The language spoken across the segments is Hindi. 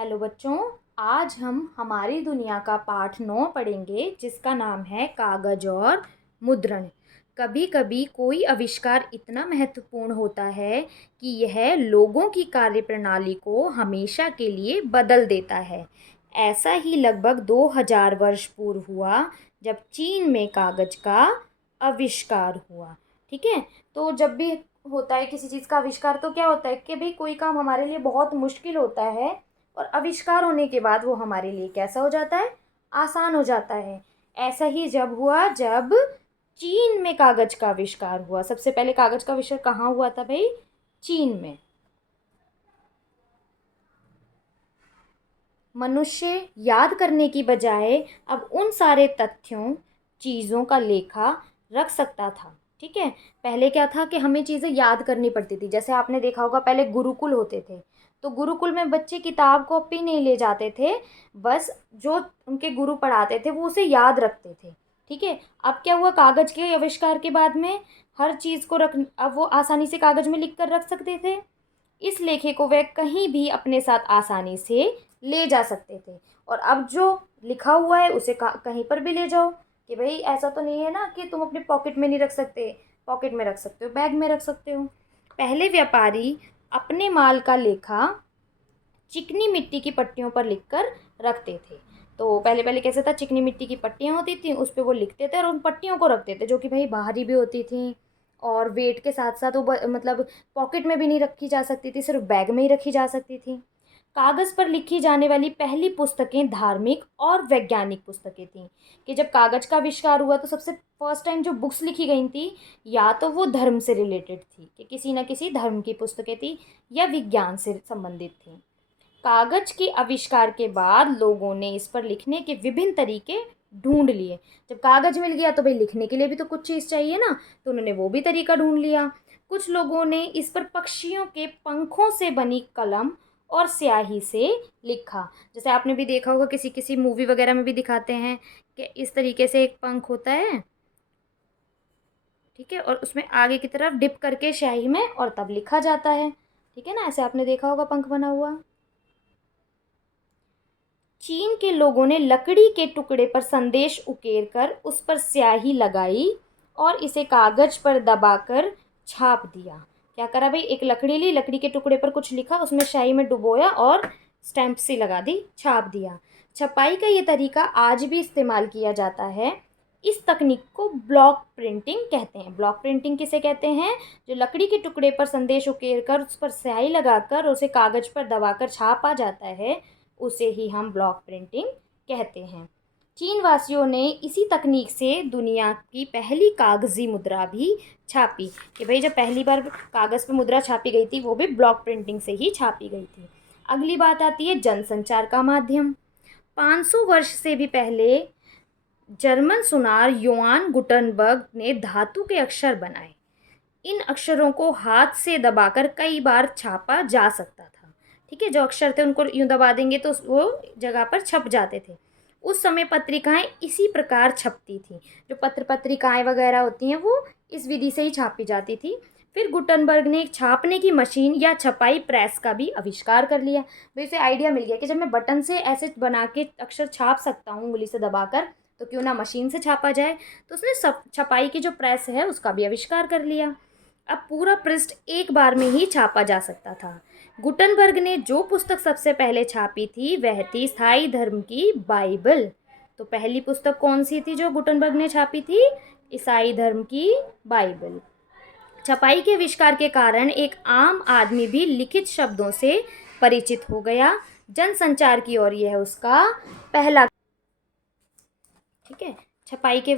हेलो बच्चों, आज हम हमारी दुनिया का पाठ 9 पढ़ेंगे जिसका नाम है कागज और मुद्रण। कभी कभी कोई आविष्कार इतना महत्वपूर्ण होता है कि यह लोगों की कार्यप्रणाली को हमेशा के लिए बदल देता है। ऐसा ही लगभग 2000 वर्ष पूर्व हुआ जब चीन में कागज का आविष्कार हुआ। ठीक है, तो जब भी होता है किसी चीज़ का आविष्कार तो क्या होता है कि भाई कोई काम हमारे लिए बहुत मुश्किल होता है और आविष्कार होने के बाद वो हमारे लिए कैसा हो जाता है, आसान हो जाता है। ऐसा ही जब हुआ जब चीन में कागज का आविष्कार हुआ। सबसे पहले कागज का आविष्कार कहाँ हुआ था भाई? चीन में। मनुष्य याद करने की बजाय अब उन सारे तथ्यों चीज़ों का लेखा रख सकता था। ठीक है, पहले क्या था कि हमें चीज़ें याद करनी पड़ती थी। जैसे आपने देखा होगा पहले गुरुकुल होते थे, तो गुरुकुल में बच्चे किताब कॉपी नहीं ले जाते थे, बस जो उनके गुरु पढ़ाते थे वो उसे याद रखते थे। ठीक है, अब क्या हुआ, कागज़ के आविष्कार के बाद में हर चीज़ को रख अब वो आसानी से कागज़ में लिख कर रख सकते थे। इस लेखे को वे कहीं भी अपने साथ आसानी से ले जा सकते थे। और अब जो लिखा हुआ है उसे कहीं पर भी ले जाओ, कि भाई ऐसा तो नहीं है ना कि तुम अपने पॉकेट में नहीं रख सकते, पॉकेट में रख सकते हो, बैग में रख सकते हो। पहले व्यापारी अपने माल का लेखा चिकनी मिट्टी की पट्टियों पर लिखकर रखते थे। तो पहले पहले कैसे था, चिकनी मिट्टी की पट्टियाँ होती थी, उस पर वो लिखते थे और उन पट्टियों को रखते थे, जो कि भाई भारी भी होती थी और वेट के साथ साथ वो मतलब पॉकेट में भी नहीं रखी जा सकती थी, सिर्फ बैग में ही रखी जा सकती थी। कागज़ पर लिखी जाने वाली पहली पुस्तकें धार्मिक और वैज्ञानिक पुस्तकें थीं। कि जब कागज़ का आविष्कार हुआ तो सबसे फर्स्ट टाइम जो बुक्स लिखी गई थी, या तो वो धर्म से रिलेटेड थी कि किसी न किसी धर्म की पुस्तकें थी, या विज्ञान से संबंधित थी। कागज के आविष्कार के बाद लोगों ने इस पर लिखने के विभिन्न तरीके ढूंढ लिए। जब कागज मिल गया तो भाई लिखने के लिए भी तो कुछ चीज़ चाहिए ना, तो उन्होंने वो भी तरीका ढूंढ लिया। कुछ लोगों ने इस पर पक्षियों के पंखों से बनी कलम और स्याही से लिखा। जैसे आपने भी देखा होगा किसी किसी मूवी वगैरह में भी दिखाते हैं कि इस तरीके से एक पंख होता है, ठीक है, और उसमें आगे की तरफ डिप करके स्याही में और तब लिखा जाता है। ठीक है ना, ऐसे आपने देखा होगा पंख बना हुआ। चीन के लोगों ने लकड़ी के टुकड़े पर संदेश उकेरकर उस पर स्याही लगाई और इसे कागज पर दबाकर छाप दिया। क्या करा भाई, एक लकड़ी ली, लकड़ी के टुकड़े पर कुछ लिखा, उसमें स्याही में डुबोया और स्टैंप सी लगा दी, छाप दिया। छपाई का ये तरीका आज भी इस्तेमाल किया जाता है। इस तकनीक को ब्लॉक प्रिंटिंग कहते हैं। ब्लॉक प्रिंटिंग किसे कहते हैं? जो लकड़ी के टुकड़े पर संदेश उकेरकर उस पर स्याही लगाकर उसे कागज पर दबाकर छापा जाता है, उसे ही हम ब्लॉक प्रिंटिंग कहते हैं। चीन वासियों ने इसी तकनीक से दुनिया की पहली कागजी मुद्रा भी छापी। कि भाई जब पहली बार कागज़ पर मुद्रा छापी गई थी वो भी ब्लॉक प्रिंटिंग से ही छापी गई थी। अगली बात आती है जनसंचार का माध्यम। 500 वर्ष से भी पहले जर्मन सुनार योहान गुटनबर्ग ने धातु के अक्षर बनाए। इन अक्षरों को हाथ से दबाकर कई बार छापा जा सकता था। ठीक है, जो अक्षर थे उनको यूँ दबा देंगे तो वो जगह पर छप जाते थे। उस समय पत्रिकाएं इसी प्रकार छपती थी। जो पत्रिकाएं वगैरह होती हैं वो इस विधि से ही छापी जाती थी। फिर गुटनबर्ग ने एक छापने की मशीन या छपाई प्रेस का भी आविष्कार कर लिया। भाई उसे आइडिया मिल गया कि जब मैं बटन से ऐसे बना के अक्षर छाप सकता हूँ उंगली से दबाकर, तो क्यों ना मशीन से छापा जाए। तो उसने सब छपाई की जो प्रेस है उसका भी आविष्कार कर लिया। अब पूरा पृष्ठ एक बार में ही छापा जा सकता था। गुटनबर्ग ने जो पुस्तक सबसे पहले छापी थी वह थी ईसाई धर्म की बाइबल। तो पहली पुस्तक कौन सी थी जो गुटनबर्ग ने छापी थी? ईसाई धर्म की बाइबल। छपाई के आविष्कार के कारण एक आम आदमी भी लिखित शब्दों से परिचित हो गया। जनसंचार की ओर यह उसका पहला। ठीक है, छपाई के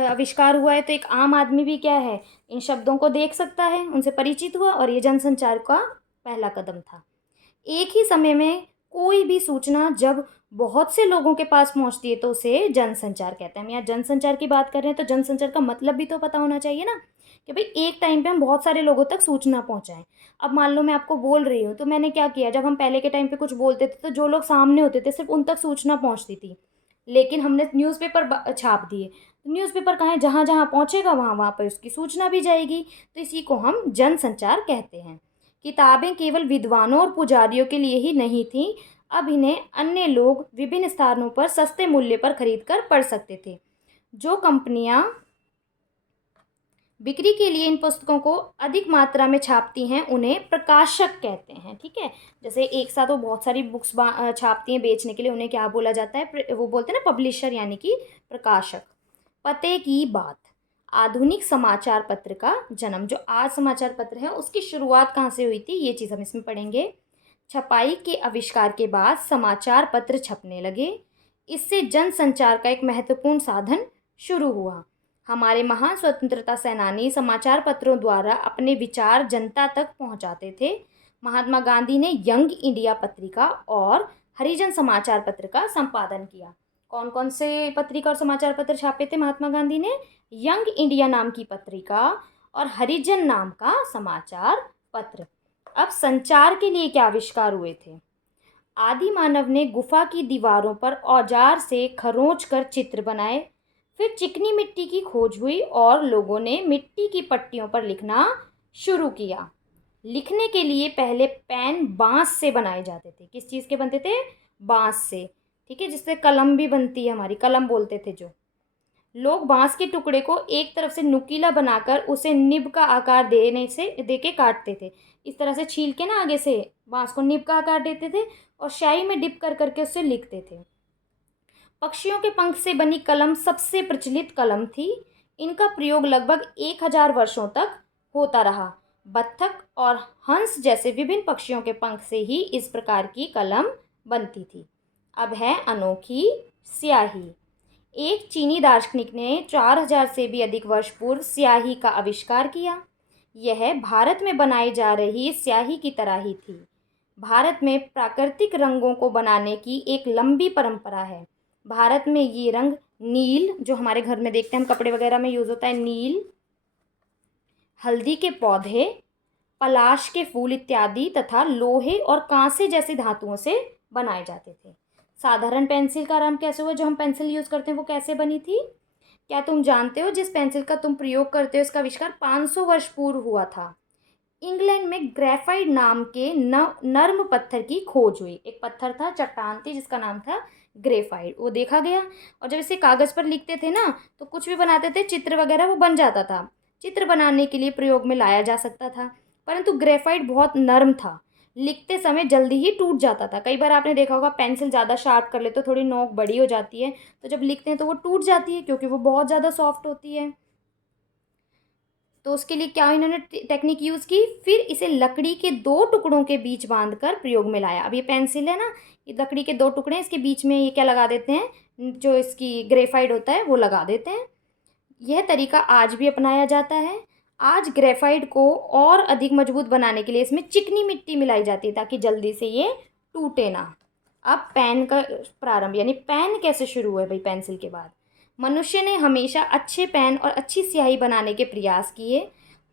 आविष्कार हुआ है तो एक आम आदमी भी क्या है, इन शब्दों को देख सकता है, उनसे परिचित हुआ, और ये जनसंचार का पहला कदम था। एक ही समय में कोई भी सूचना जब बहुत से लोगों के पास पहुंचती है तो उसे जनसंचार कहते हैं। हम यहाँ जनसंचार की बात कर रहे हैं तो जनसंचार का मतलब भी तो पता होना चाहिए ना, कि भाई एक टाइम पे हम बहुत सारे लोगों तक सूचना पहुंचाएं। अब मान लो मैं आपको बोल रही हूँ, तो मैंने क्या किया, जब हम पहले के टाइम पे कुछ बोलते थे तो जो लोग सामने होते थे सिर्फ उन तक सूचना पहुंचती थी। लेकिन हमने न्यूज़पेपर छाप दिए, तो न्यूज़पेपर कहाँ है, जहाँ जहाँ पहुँचेगा वहाँ वहाँ पर उसकी सूचना भी जाएगी। तो इसी को हम जनसंचार कहते हैं। किताबें केवल विद्वानों और पुजारियों के लिए ही नहीं थीं, अब इन्हें अन्य लोग विभिन्न स्थानों पर सस्ते मूल्य पर खरीद कर पढ़ सकते थे। जो कंपनियां बिक्री के लिए इन पुस्तकों को अधिक मात्रा में छापती हैं उन्हें प्रकाशक कहते हैं। ठीक है, जैसे एक साथ वो बहुत सारी बुक्स छापती हैं बेचने के लिए, उन्हें क्या बोला जाता है? वो बोलते हैं ना पब्लिशर, यानी कि प्रकाशक। पते की बात। आधुनिक समाचार पत्र का जन्म, जो आज समाचार पत्र है उसकी शुरुआत कहाँ से हुई थी, ये चीज़ हम इसमें पढ़ेंगे। छपाई के आविष्कार के बाद समाचार पत्र छपने लगे। इससे जनसंचार का एक महत्वपूर्ण साधन शुरू हुआ। हमारे महान स्वतंत्रता सेनानी समाचार पत्रों द्वारा अपने विचार जनता तक पहुंचाते थे। महात्मा गांधी ने यंग इंडिया पत्रिका और हरिजन समाचार पत्र का संपादन किया। कौन कौन से पत्रिका और समाचार पत्र छापे थे महात्मा गांधी ने? यंग इंडिया नाम की पत्रिका और हरिजन नाम का समाचार पत्र। अब संचार के लिए क्या आविष्कार हुए थे? आदि मानव ने गुफा की दीवारों पर औजार से खरोंच कर चित्र बनाए। फिर चिकनी मिट्टी की खोज हुई और लोगों ने मिट्टी की पट्टियों पर लिखना शुरू किया। लिखने के लिए पहले पेन बांस से बनाए जाते थे। किस चीज़ के बनते थे? बांस से। ठीक है, जिससे कलम भी बनती है, हमारी कलम बोलते थे जो। लोग बांस के टुकड़े को एक तरफ से नुकीला बनाकर उसे निब का आकार देके काटते थे। इस तरह से छील के ना आगे से बांस को निब का आकार देते थे और स्याही में डिप कर करके उससे लिखते थे। पक्षियों के पंख से बनी कलम सबसे प्रचलित कलम थी। इनका प्रयोग लगभग 1000 वर्षों तक होता रहा। बत्तख और हंस जैसे विभिन्न पक्षियों के पंख से ही इस प्रकार की कलम बनती थी। अब है अनोखी स्याही। एक चीनी दार्शनिक ने 4000 से भी अधिक वर्ष पूर्व स्याही का आविष्कार किया। यह भारत में बनाई जा रही स्याही की तरह ही थी। भारत में प्राकृतिक रंगों को बनाने की एक लंबी परंपरा है। भारत में ये रंग नील, जो हमारे घर में देखते हैं हम कपड़े वगैरह में यूज़ होता है, नील, हल्दी के पौधे, पलाश के फूल इत्यादि तथा लोहे और कांसे जैसी धातुओं से बनाए जाते थे। साधारण पेंसिल का रंग कैसे हुआ? जो हम पेंसिल यूज़ करते हैं वो कैसे बनी थी? क्या तुम जानते हो जिस पेंसिल का तुम प्रयोग करते हो इसका आविष्कार 500 वर्ष पूर्व हुआ था? इंग्लैंड में ग्रेफाइट नाम के नर्म पत्थर की खोज हुई। एक पत्थर था, चट्टान थी जिसका नाम था ग्रेफाइट, वो देखा गया। और जब इसे कागज़ पर लिखते थे ना तो कुछ भी बनाते थे, चित्र वगैरह, वो बन जाता था। चित्र बनाने के लिए प्रयोग में लाया जा सकता था, परंतु ग्रेफाइट बहुत नर्म था, लिखते समय जल्दी ही टूट जाता था। कई बार आपने देखा होगा पेंसिल ज़्यादा शार्प कर ले तो थोड़ी नोक बड़ी हो जाती है, तो जब लिखते हैं तो वो टूट जाती है क्योंकि वो बहुत ज़्यादा सॉफ्ट होती है। तो उसके लिए क्या इन्होंने टेक्निक यूज़ की? फिर इसे लकड़ी के 2 टुकड़ों के बीच बांधकर प्रयोग में लाया। अब ये पेंसिल है ना, ये लकड़ी के 2 टुकड़े हैं, इसके बीच में ये क्या लगा देते हैं, जो इसकी ग्रेफाइट होता है वो लगा देते हैं। यह तरीका आज भी अपनाया जाता है। आज ग्रेफाइट को और अधिक मजबूत बनाने के लिए इसमें चिकनी मिट्टी मिलाई जाती है ताकि जल्दी से ये टूटे ना। अब पेन का प्रारंभ, यानी पेन कैसे शुरू हुआ है भाई पेंसिल के बाद? मनुष्य ने हमेशा अच्छे पेन और अच्छी स्याही बनाने के प्रयास किए।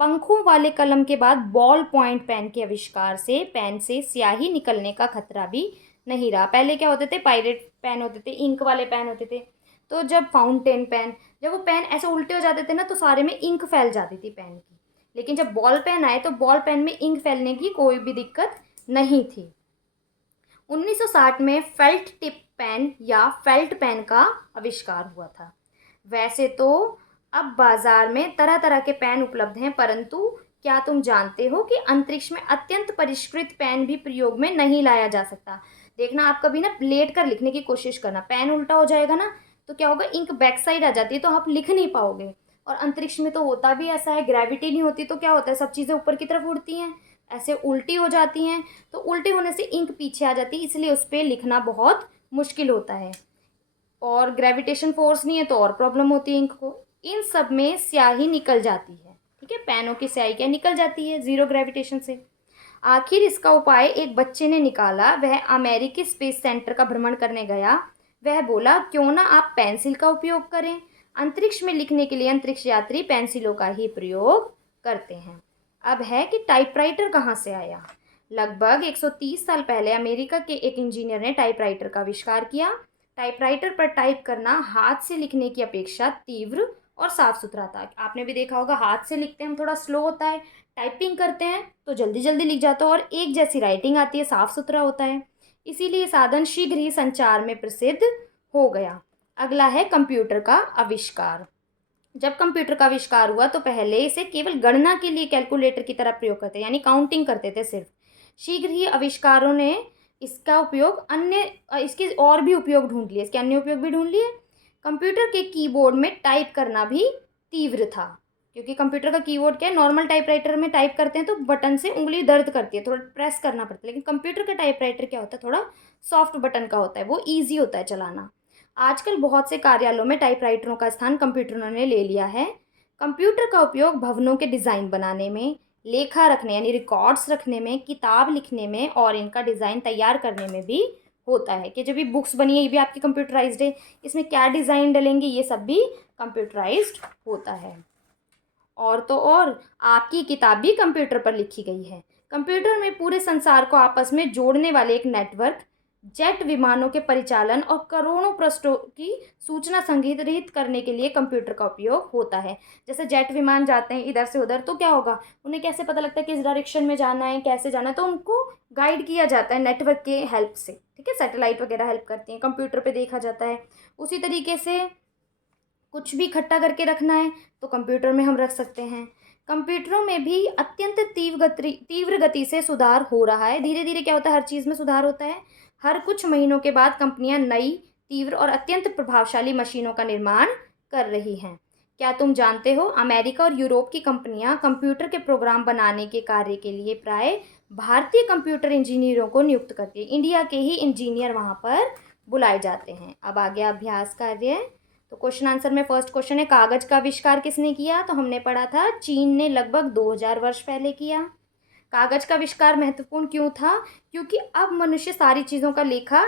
पंखों वाले कलम के बाद बॉल पॉइंट पेन के आविष्कार से पेन से स्याही निकलने का खतरा भी नहीं रहा। पहले क्या होते थे? पायरेट पेन होते थे, इंक वाले पेन होते थे। तो जब फाउंटेन पेन, जब वो पेन ऐसे उल्टे हो जाते थे ना तो सारे में इंक फैल जाती थी पेन की। लेकिन जब बॉल पेन आए तो बॉल पेन में इंक फैलने की कोई भी दिक्कत नहीं थी। 1960 में फेल्ट टिप पेन या फेल्ट पेन का आविष्कार हुआ था। वैसे तो अब बाजार में तरह तरह के पेन उपलब्ध हैं, परंतु क्या तुम जानते हो कि अंतरिक्ष में अत्यंत परिष्कृत पेन भी प्रयोग में नहीं लाया जा सकता? देखना, आप कभी ना लेट कर लिखने की कोशिश करना, पेन उल्टा हो जाएगा ना तो क्या होगा, इंक बैक साइड आ जाती है तो आप लिख नहीं पाओगे। और अंतरिक्ष में तो होता भी ऐसा है, ग्रेविटी नहीं होती तो क्या होता है, सब चीज़ें ऊपर की तरफ उड़ती हैं, ऐसे उल्टी हो जाती हैं, तो उल्टे होने से इंक पीछे आ जाती है, इसलिए उस पर लिखना बहुत मुश्किल होता है। और ग्रेविटेशन फोर्स नहीं है तो और प्रॉब्लम होती है इंक को। इन सब में स्याही निकल जाती है। ठीक है, पेनों की स्याही क्या निकल जाती है? ज़ीरो ग्रेविटेशन से। आखिर इसका उपाय एक बच्चे ने निकाला। वह अमेरिकी स्पेस सेंटर का भ्रमण करने गया। वह बोला, क्यों ना आप पेंसिल का उपयोग करें। अंतरिक्ष में लिखने के लिए अंतरिक्ष यात्री पेंसिलों का ही प्रयोग करते हैं। अब है कि टाइपराइटर कहाँ से आया? लगभग 130 साल पहले अमेरिका के एक इंजीनियर ने टाइपराइटर का आविष्कार किया। टाइपराइटर पर टाइप करना हाथ से लिखने की अपेक्षा तीव्र और साफ सुथरा था। आपने भी देखा होगा, हाथ से लिखते हैं हम थोड़ा स्लो होता है, टाइपिंग करते हैं तो जल्दी जल्दी लिख जाता है और एक जैसी राइटिंग आती है, साफ सुथरा होता है। इसीलिए साधन शीघ्र ही संचार में प्रसिद्ध हो गया। अगला है कंप्यूटर का आविष्कार। जब कंप्यूटर का आविष्कार हुआ तो पहले इसे केवल गणना के लिए कैलकुलेटर की तरह प्रयोग करते, यानी काउंटिंग करते थे सिर्फ। शीघ्र ही आविष्कारों ने इसका उपयोग इसके और भी उपयोग ढूंढ लिए, इसके अन्य उपयोग भी ढूंढ लिए। कंप्यूटर के कीबोर्ड में टाइप करना भी तीव्र था, क्योंकि कंप्यूटर का कीबोर्ड क्या है, नॉर्मल टाइपराइटर में टाइप करते हैं तो बटन से उंगली दर्द करती है, थोड़ा प्रेस करना पड़ता है, लेकिन कंप्यूटर का टाइपराइटर क्या होता है, थोड़ा सॉफ्ट बटन का होता है, वो ईजी होता है चलाना। आजकल बहुत से कार्यालयों में टाइपराइटरों का स्थान कंप्यूटरों ने ले लिया है। कंप्यूटर का उपयोग भवनों के डिज़ाइन बनाने में, लेखा रखने यानी रिकॉर्ड्स रखने में, किताब लिखने में और इनका डिज़ाइन तैयार करने में भी होता है, कि जब ये बुक्स बनी है ये भी आपकी कंप्यूटराइज्ड है, इसमें क्या डिज़ाइन डलेंगे ये सब भी कंप्यूटराइज्ड होता है। और तो और आपकी किताब भी कंप्यूटर पर लिखी गई है। कंप्यूटर में पूरे संसार को आपस में जोड़ने वाले एक नेटवर्क, जेट विमानों के परिचालन और करोड़ों पृष्ठों की सूचना संग्रहित करने के लिए कंप्यूटर का उपयोग होता है। जैसे जेट विमान जाते हैं इधर से उधर, तो क्या होगा, उन्हें कैसे पता लगता है किस डायरेक्शन में जाना है, कैसे जाना है, तो उनको गाइड किया जाता है नेटवर्क के हेल्प से, ठीक है। सैटेलाइट वगैरह हेल्प करती हैं, कंप्यूटर पर देखा जाता है। उसी तरीके से कुछ भी इकट्ठा करके रखना है तो कंप्यूटर में हम रख सकते हैं। कंप्यूटरों में भी अत्यंत तीव्र गति से सुधार हो रहा है। धीरे धीरे क्या होता है, हर चीज़ में सुधार होता है। हर कुछ महीनों के बाद कंपनियां नई, तीव्र और अत्यंत प्रभावशाली मशीनों का निर्माण कर रही हैं। क्या तुम जानते हो, अमेरिका और यूरोप की कंपनियां कंप्यूटर के प्रोग्राम बनाने के कार्य के लिए प्राय भारतीय कंप्यूटर इंजीनियरों को नियुक्त करती है। इंडिया के ही इंजीनियर वहाँ पर बुलाए जाते हैं। अब आ गया अभ्यास कार्य। तो क्वेश्चन आंसर में फर्स्ट क्वेश्चन है, कागज का आविष्कार किसने किया? तो हमने पढ़ा था चीन ने लगभग 2000 वर्ष पहले किया। कागज का आविष्कार महत्वपूर्ण क्यों था? क्योंकि अब मनुष्य सारी चीज़ों का लेखा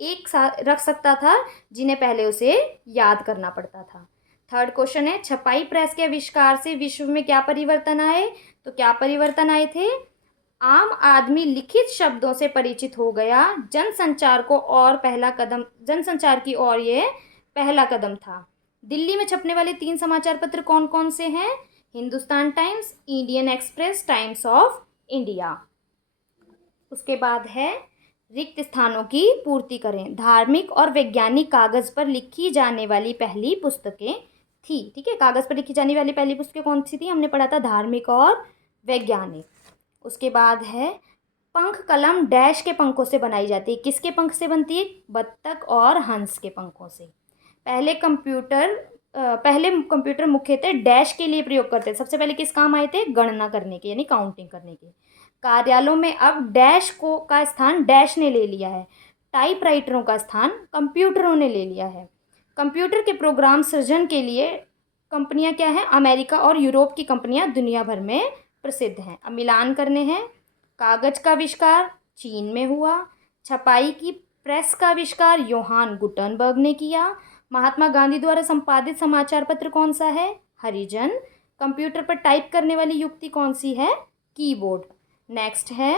एक साथ रख सकता था, जिन्हें पहले उसे याद करना पड़ता था। थर्ड क्वेश्चन है, छपाई प्रेस के आविष्कार से विश्व में क्या परिवर्तन आए? तो क्या परिवर्तन आए थे? आम आदमी लिखित शब्दों से परिचित हो गया। जनसंचार की ओर ये पहला कदम था। दिल्ली में छपने वाले 3 समाचार पत्र कौन कौन से हैं? Hindustan times, Indian express, times of India. उसके बाद है, रिक्त स्थानों की पूर्ति करें। धार्मिक और वैज्ञानिक कागज पर लिखी जाने वाली पहली पुस्तकें थी, ठीक है। कागज पर लिखी जाने वाली पहली पुस्तकें कौन सी थी? हमने पढ़ा था धार्मिक और वैज्ञानिक। उसके बाद है, पंख कलम डैश के पंखों से बनाई जाती है। किसके पंख से बनती है? बत्तख और हंस के पंखों से। पहले कंप्यूटर मुख्यतः डैश के लिए प्रयोग करते थे। सबसे पहले किस काम आए थे? गणना करने के, यानी काउंटिंग करने के। कार्यालयों में अब डैश को का स्थान डैश ने ले लिया है। टाइपराइटरों का स्थान कंप्यूटरों ने ले लिया है। कंप्यूटर के प्रोग्राम सृजन के लिए कंपनियां क्या हैं? अमेरिका और यूरोप की कंपनियां दुनिया भर में प्रसिद्ध हैं। अब मिलान करने हैं। कागज का आविष्कार चीन में हुआ। छपाई की प्रेस का आविष्कार योहान गुटनबर्ग ने किया। महात्मा गांधी द्वारा संपादित समाचार पत्र कौन सा है? हरिजन। कंप्यूटर पर टाइप करने वाली युक्ति कौन सी है? कीबोर्ड। नेक्स्ट है,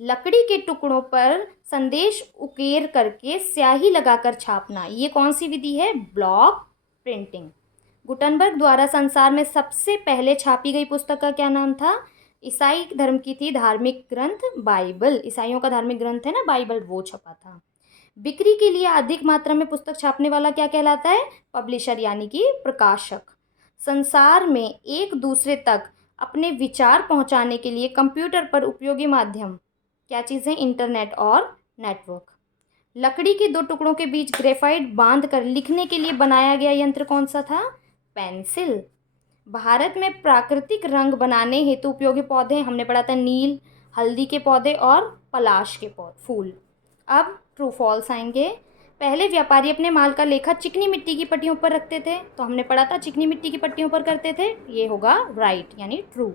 लकड़ी के टुकड़ों पर संदेश उकेर करके स्याही लगाकर छापना। ये कौन सी विधि है? Block printing. गुटनबर्ग द्वारा संसार में सबसे पहले छापी गई पुस्तक का क्या नाम था? ईसाई धर्म की थी धार्मिक ग्रंथ बाइबल। ईसाइयों का धार्मिक ग्रंथ है ना बाइबल, वो छपा था। बिक्री के लिए अधिक मात्रा में पुस्तक छापने वाला क्या कहलाता है? पब्लिशर, यानी कि प्रकाशक। संसार में एक दूसरे तक अपने विचार पहुंचाने के लिए कंप्यूटर पर उपयोगी माध्यम क्या चीज़ है? इंटरनेट और नेटवर्क। लकड़ी के 2 टुकड़ों के बीच ग्रेफाइट बांधकर लिखने के लिए बनाया गया यंत्र कौन सा था? पेंसिल। भारत में प्राकृतिक रंग बनाने हेतु उपयोगी पौधे हमने पढ़ा था नील, हल्दी के पौधे और पलाश के फूल। अब ट्रू फॉल्स आएंगे। पहले व्यापारी अपने माल का लेखा चिकनी मिट्टी की पट्टियों पर रखते थे, तो हमने पढ़ा था चिकनी मिट्टी की पट्टियों पर करते थे, ये होगा राइट यानी ट्रू।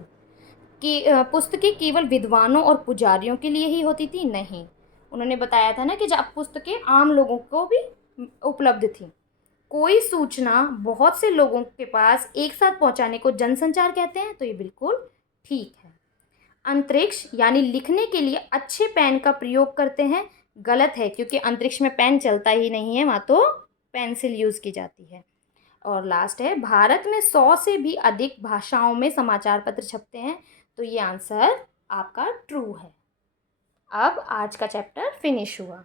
कि पुस्तकें केवल विद्वानों और पुजारियों के लिए ही होती थी? नहीं, उन्होंने बताया था ना कि जब पुस्तकें आम लोगों को भी उपलब्ध थी। कोई सूचना बहुत से लोगों के पास एक साथ पहुंचाने को जनसंचार कहते हैं, तो ये बिल्कुल ठीक है। अंतरिक्ष यानी लिखने के लिए अच्छे पेन का प्रयोग करते हैं, गलत है, क्योंकि अंतरिक्ष में पेन चलता ही नहीं है, वहाँ तो पेंसिल यूज़ की जाती है। और लास्ट है, भारत में 100 से भी अधिक भाषाओं में समाचार पत्र छपते हैं, तो ये आंसर आपका ट्रू है। अब आज का चैप्टर फिनिश हुआ।